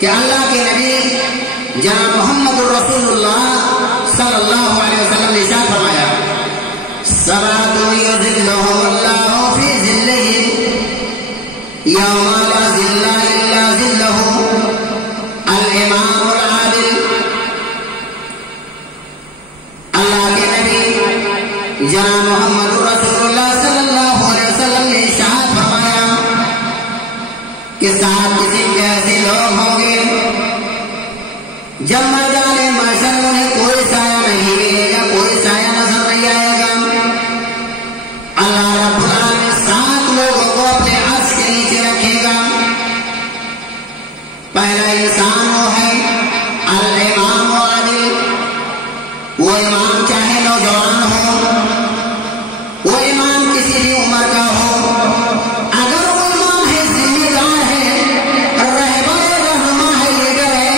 کہ اللہ کے نبی جناب محمد الرسول اللہ صلی اللہ علیہ وسلم نے ارشاد فرمایا سبعۃ یظلهم اللہ فی ظلہ یوم لا ظل الا ظلہ الامام العادل۔ اللہ کے نبی جناب محمد الرسول اللہ صلی اللہ علیہ وسلم نے ارشاد فرمایا کہ 7 قسم کے ایسے لوگ ہوں گے جب میدان محشر میں انہیں کوئی سایہ نہیں ملے گا، کوئی سایہ نظر نہیں آئے گا۔ اللہ رب العالمین 7 لوگوں کو اپنے عرش کے نیچے رکھے گا۔ پہلا انسان وہ ہے الامام عادل، وہ امام چاہے نوجوان ہو، وہ امام کسی بھی عمر کا ہو، اگر وہ امام ہے، ذمہ دار ہے، رہبر رہنما ہے، لیڈر ہے،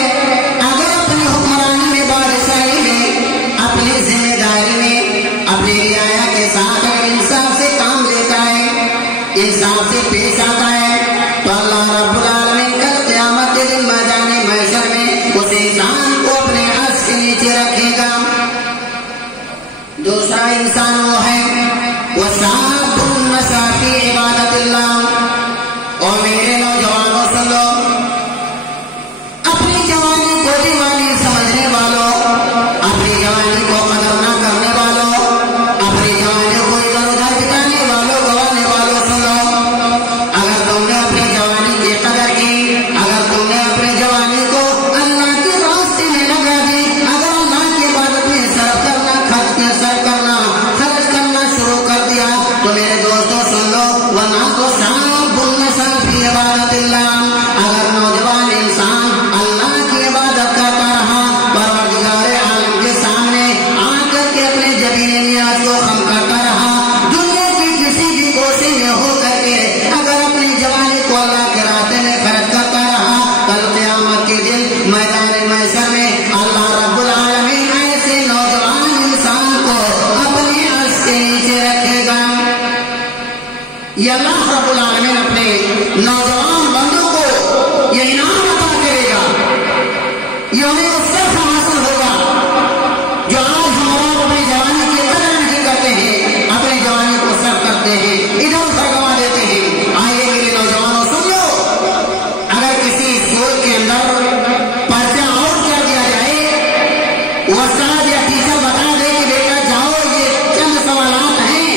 اگر اپنی حکمرانی میں بادشاہی میں اپنی ذمہ داری میں اپنی رعایا کے ساتھ اگر انصاف سے کام لیتا ہے، انصاف سے پیش آتا ہے، تو اللہ رب العالمین کل قیامت کے دن میدان محشر میں اس انسان کو اپنے عرش کے نیچے رکھے گا۔ دوسرا انسان وہ ہے وہ شاب نشأ فی عبادت اللہ۔ اور میرے نوجوانوں سن لو، اپنی جوانی کو دیوانی سمجھنے والوں، اپنی جوانی کو قدر نہ کرنے والوں، اپنی جوانی کو ادھر ادھر بتانے والوں، گوانے والوں سن لو، اگر تم نے اپنی جوانی کی قدر کی، اگر تم نے اپنی جوانی کو اللہ کے راستے میں لگا دی، اگر اللہ کی عبادت میں صرف کرنا شروع کر دیا، تو میرے دوستوں سن لو، ورنہ تو شاب نشأ فی عبادت اللہ۔ اگر نوجوان انسان اللہ کی عبادت کرتا رہا، پروردگار عالم کے سامنے آ کر کے اپنے جبین نیاز کو خم کرتا رہا، دنیا کی کسی بھی گوشے میں ہو کر کے اگر اپنی جوانی کو اللہ کے راستے میں خرچ کرتا رہا، کل قیامت کے دن میدان محشر میں اللہ رب العالمین ایسے نوجوان انسان کو اپنے عرش کے نیچے رکھے گا۔ یہ اللہ رب العالمین اپنے نوجوان بندوں کو یہ انعام عطا کرے گا، یہ انہیں اس سے حاصل ہوگا جو آج ہم لوگ اپنی جوانی کی قدر نہیں کرتے ہیں، اپنی جوانی کو صرف کرتے ہیں، ادھر ادھر گوا دیتے ہیں۔ آئیے میرے نوجوانوں سن لو، اگر کسی اسکول کے اندر پرچہ آؤٹ کر دیا جائے، استاد یا ٹیچر بتا دے کہ بیٹا جاؤ، یہ چند سوالات ہیں،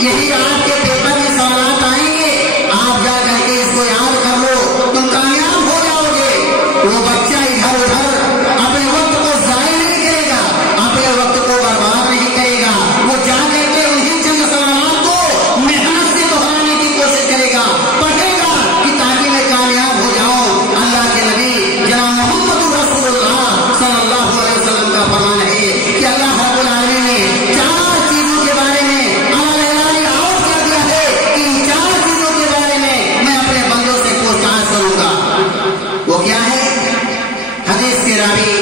یہی آپ کے پیپر میں سوالات آئیں گے، آپ جا کر کے اس کو یاد کر لو، تم کامیاب ہو جاؤ گے۔ وہ بچہ ادھر ادھر اپنے وقت کو ضائع نہیں کرے گا، اپنے وقت کو برباد نہیں کرے گا، وہ جا کر کے انہیں چند سوالات کو محنت سے دہرانے کی کوشش کرے گا، پڑھے گا کہ تاکہ میں کامیاب ہو جاؤں۔ اللہ کے نبی جناب محمد رسول اللہ صلی اللہ علیہ وسلم کا فرمان ہے کہ اللہ رب العالمین نے 4 چیزوں کے بارے میں آؤٹ کر دیا ہے کہ ان 4 چیزوں کے بارے میں میں اپنے بندوں سے پوچھ تاچھ کروں گا۔ وہ کیا ہے؟ حدیث کے راوی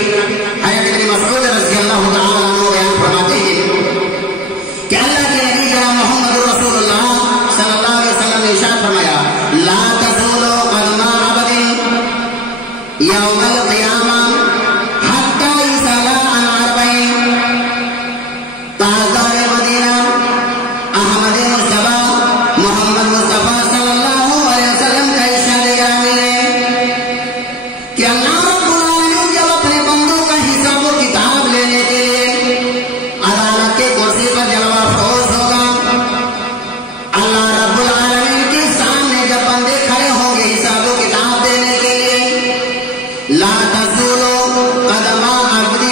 حضرت ابن مسعود رضی اللہ تعالیٰ عنہ بیان فرماتے ہیں کہ اللہ کے نبی جناب محمد رسول اللہ صلی اللہ علیہ وسلم نے ارشاد فرمایا لا تزول قدم عبد یوم القیامہ حتی یسأل عن 40۔ تاجدار مدینہ احمد مصطفیٰ محمد مصطفیٰ صلی اللہ علیہ وسلم کا ارشاد گرامی ہے کہ اللہ رب العالمین جب اپنے بندوں کا حساب و کتاب لینے کے لیے عدالت کے کرسی پر جلوہ افروز ہوگا، اللہ رب العالمین کے سامنے جب بندے کھڑے ہوں گے حساب و کتاب دینے کے لیے، لا تزول قدم عبد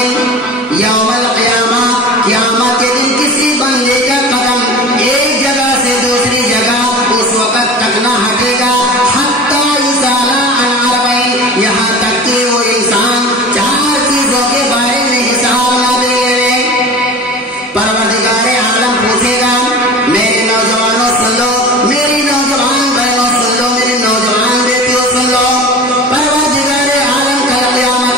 یوم القیامہ، قیامت کے دن کسی بندے کا قدم ایک جگہ سے دوسری جگہ اس وقت تک نہ ہٹے گا حتی یسأل عن 40، یہاں تک کہ وہ انسان 4 چیزوں کے بارے میں حساب نہ دے لے۔ پروردگار عالم پوچھے گا میرے نوجوانوں سن لو، میری نوجوان بہنوں سن لو، میری نوجوان بیٹیوں سن لو، پروردگار عالم کل قیامت